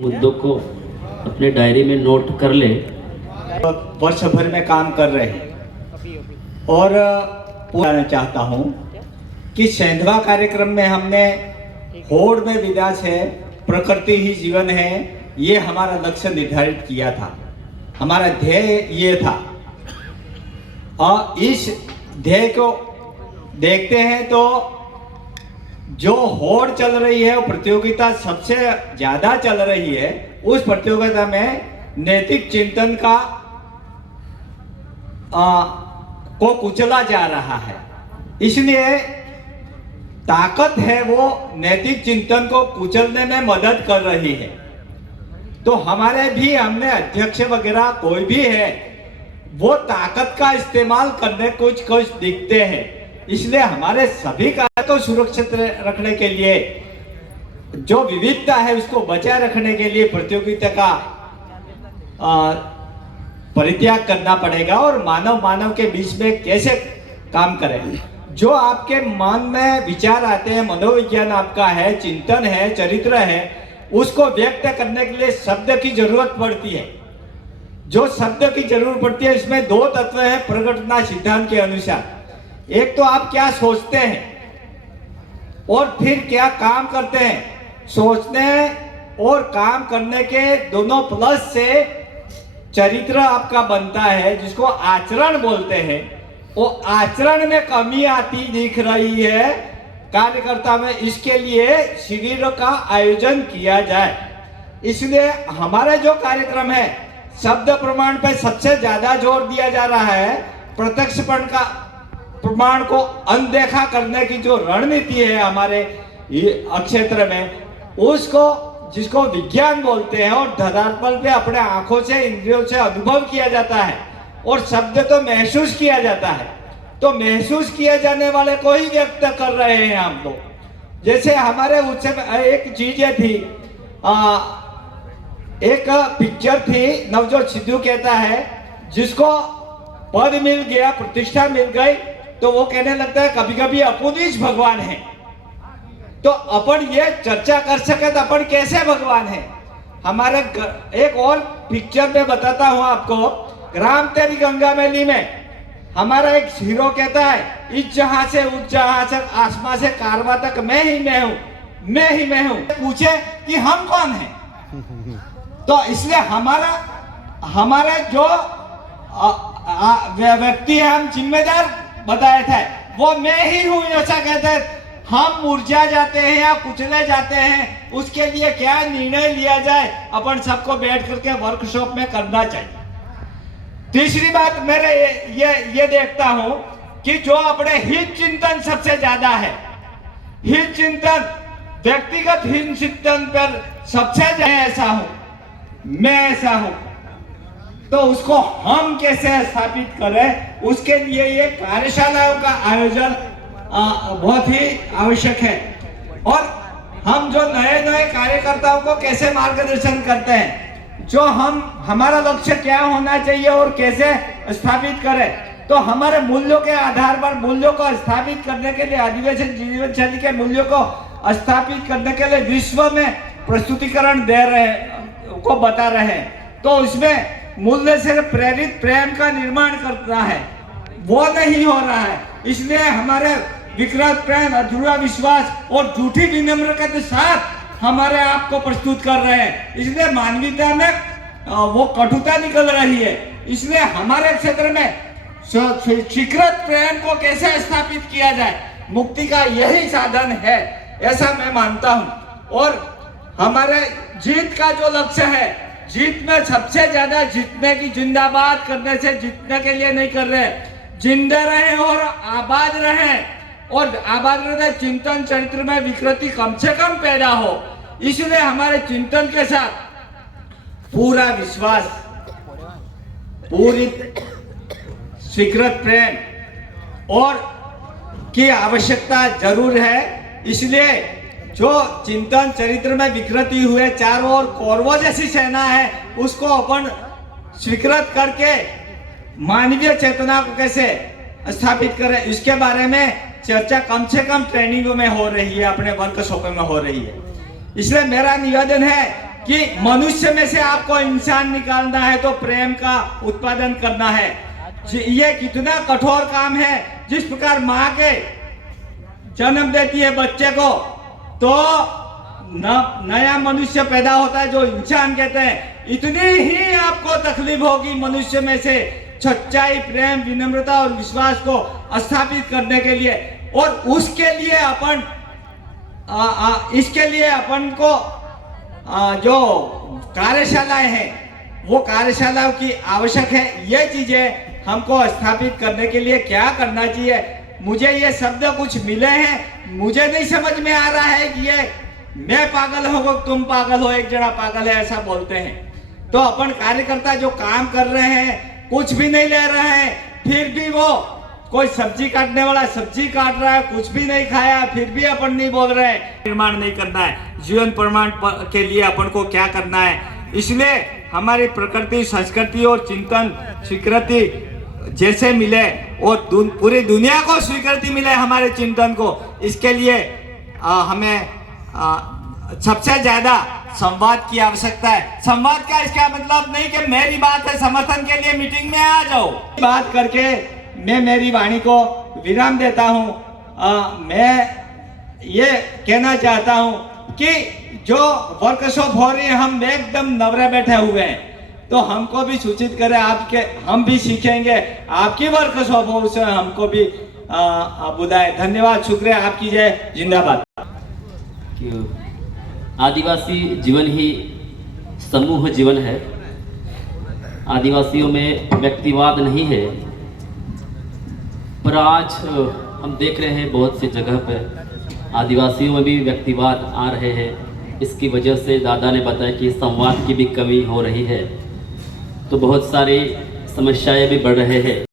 मुद्दों को अपने डायरी में नोट कर ले। वर्ष भर में काम कर रहे हैं और पूछना चाहता हूं कि सेंधवा कार्यक्रम में हमने होड़ में विनाश है, प्रकृति ही जीवन है, ये हमारा लक्ष्य निर्धारित किया था। हमारा ध्येय ये था और इस ध्येय को देखते हैं तो जो होड़ चल रही है, वो प्रतियोगिता सबसे ज्यादा चल रही है। उस प्रतियोगिता में नैतिक चिंतन का को कुचला जा रहा है। इसलिए ताकत है वो नैतिक चिंतन को कुचलने में मदद कर रही है। तो हमारे भी हमने अध्यक्ष वगैरह कोई भी है, वो ताकत का इस्तेमाल करने कुछ दिखते हैं। इसलिए हमारे सभी कार्य को सुरक्षित रखने के लिए, जो विविधता है उसको बचाए रखने के लिए प्रतियोगिता का परित्याग करना पड़ेगा और मानव के बीच में कैसे काम करें। जो आपके मन में विचार आते हैं, मनोविज्ञान आपका है, चिंतन है, चरित्र है, उसको व्यक्त करने के लिए शब्द की जरूरत पड़ती है। जो शब्द की जरूरत पड़ती है, इसमें दो तत्व है प्रगटना सिद्धांत के अनुसार। एक तो आप क्या सोचते हैं और फिर क्या काम करते हैं। सोचने और काम करने के दोनों प्लस से चरित्र आपका बनता है, जिसको आचरण बोलते हैं। वो आचरण में कमी आती दिख रही है कार्यकर्ता में, इसके लिए शिविर का आयोजन किया जाए। इसलिए हमारे जो कार्यक्रम है, शब्द प्रमाण पर सबसे ज्यादा जोर दिया जा रहा है। प्रत्यक्ष प्रमाण को अनदेखा करने की जो रणनीति है हमारे क्षेत्र में, उसको जिसको विज्ञान बोलते हैं और धरातल पे अपने आंखों से, इंद्रियों से अनुभव किया जाता है और शब्द तो महसूस किया जाता है। तो महसूस किए जाने वाले को ही व्यक्त कर रहे हैं हम लोग। जैसे हमारे उत्सव एक चीज थी, एक पिक्चर थी, नवजोत सिद्धू कहता है जिसको पद मिल गया, प्रतिष्ठा मिल गई, तो वो कहने लगता है कभी कभी अपन ही भगवान है। तो अपन ये चर्चा कर सके तो अपन कैसे भगवान है। हमारे एक और पिक्चर में बताता हूं आपको, राम तेरी गंगा मैली में हमारा एक हीरो कहता है इस जहां से उस जहां से, आसमां से कारवा तक मैं ही मैं हूं, मैं ही मैं हूं। पूछे कि हम कौन हैं, तो इसलिए हमारा जो व्यक्ति है, हम जिम्मेदार बताए थे, वो मैं ही हूं ऐसा कहते हैं। हम मुरझा जाते हैं या कुचले जाते हैं, उसके लिए क्या निर्णय लिया जाए, अपन सबको बैठ करके वर्कशॉप में करना चाहिए। तीसरी बात मेरे ये देखता हूं कि जो अपने हित चिंतन सबसे ज्यादा है, हित चिंतन, व्यक्तिगत हित चिंतन पर सबसे ज्यादा मैं ऐसा हूं, तो उसको हम कैसे स्थापित करें, उसके लिए ये कार्यशालाओं का आयोजन बहुत ही आवश्यक है। और हम जो नए कार्यकर्ताओं को कैसे मार्गदर्शन करते हैं, जो हमारा लक्ष्य क्या होना चाहिए और कैसे स्थापित करें, तो हमारे मूल्यों के आधार पर मूल्यों को स्थापित करने के लिए, आदिवासी जीवन शैली के मूल्यों को स्थापित करने के लिए विश्व में प्रस्तुतिकरण दे रहे को बता रहे हैं। तो उसमें मूल्य से प्रेरित प्रेम का निर्माण करना है, वो नहीं हो रहा है। इसलिए हमारे विकृत प्रेम, अधूरा विश्वास और झूठी विनम्रता के साथ हमारे आप को प्रस्तुत कर रहे हैं। इसलिए मानवीयता में वो कटुता निकल रही है। इसलिए हमारे क्षेत्र में स्वीकृत प्रेम को कैसे स्थापित किया जाए, मुक्ति का यही साधन है, ऐसा मैं मानता हूं। और हमारे जीत का जो लक्ष्य है, जीत में सबसे ज्यादा जीतने की, जिंदाबाद करने से जीतने के लिए नहीं कर रहे, जिंदा रहे और आबाद रहे। और आबाद रहने चिंतन चरित्र में विकृति कम से कम पैदा हो, इसलिए हमारे चिंतन के साथ पूरा विश्वास, पूरी स्वीकृत प्रेम और की आवश्यकता जरूर है। इसलिए जो चिंतन चरित्र में विकृति हुए, चारों ओर कौरवों जैसी सेना है, उसको अपन स्वीकृत करके मानवीय चेतना को कैसे स्थापित करें, इसके बारे में चर्चा कम से कम ट्रेनिंगों में हो रही है, अपने वर्कशॉप में हो रही है। इसलिए मेरा निवेदन है कि मनुष्य में से आपको इंसान निकालना है तो प्रेम का उत्पादन करना है। ये कितना कठोर काम है। जिस प्रकार माँ के जन्म देती है बच्चे को तो नया मनुष्य पैदा होता है जो इंसान कहते हैं, इतनी ही आपको तकलीफ होगी मनुष्य में से सच्चाई, प्रेम, विनम्रता और विश्वास को स्थापित करने के लिए। और उसके लिए अपन इसके लिए अपन को जो कार्यशालाएं हैं वो कार्यशालाओं की आवश्यक है। ये चीजें हमको स्थापित करने के लिए क्या करना चाहिए। मुझे ये शब्द कुछ मिले हैं, मुझे नहीं समझ में आ रहा है कि ये मैं पागल हूँ तुम पागल हो, एक जना पागल है ऐसा बोलते हैं। तो अपन कार्यकर्ता जो काम कर रहे हैं कुछ भी नहीं ले रहे हैं, फिर भी वो कोई सब्जी काटने वाला सब्जी काट रहा है, कुछ भी नहीं खाया, फिर भी अपन नहीं बोल रहे हैं। निर्माण नहीं करना है, जीवन प्रमाण के लिए अपन को क्या करना है। इसलिए हमारी प्रकृति, संस्कृति और चिंतन स्वीकृति जैसे मिले और पूरी दुनिया को स्वीकृति मिले हमारे चिंतन को, इसके लिए हमें सबसे ज्यादा संवाद की आवश्यकता है। संवाद का इसका मतलब नहीं कि मेरी बात है समर्थन के लिए मीटिंग में आ जाओ। बात करके मैं मेरी वाणी को विराम देता हूँ। मैं ये कहना चाहता हूँ कि जो वर्कशॉप हो रही है हम एकदम नवरे बैठे हुए हैं, तो हमको भी सूचित करें आपके, हम भी सीखेंगे। आपकी वर्कशॉप हो उसे हमको भी बुलाए। धन्यवाद, शुक्रिया, आपकी जय, जिंदाबाद। आदिवासी जीवन ही समूह जीवन है। आदिवासियों में व्यक्तिवाद नहीं है, पर आज हम देख रहे हैं बहुत सी जगह पर आदिवासियों में भी व्यक्तिवाद आ रहे हैं। इसकी वजह से दादा ने बताया कि संवाद की भी कमी हो रही है, तो बहुत सारी समस्याएं भी बढ़ रहे हैं।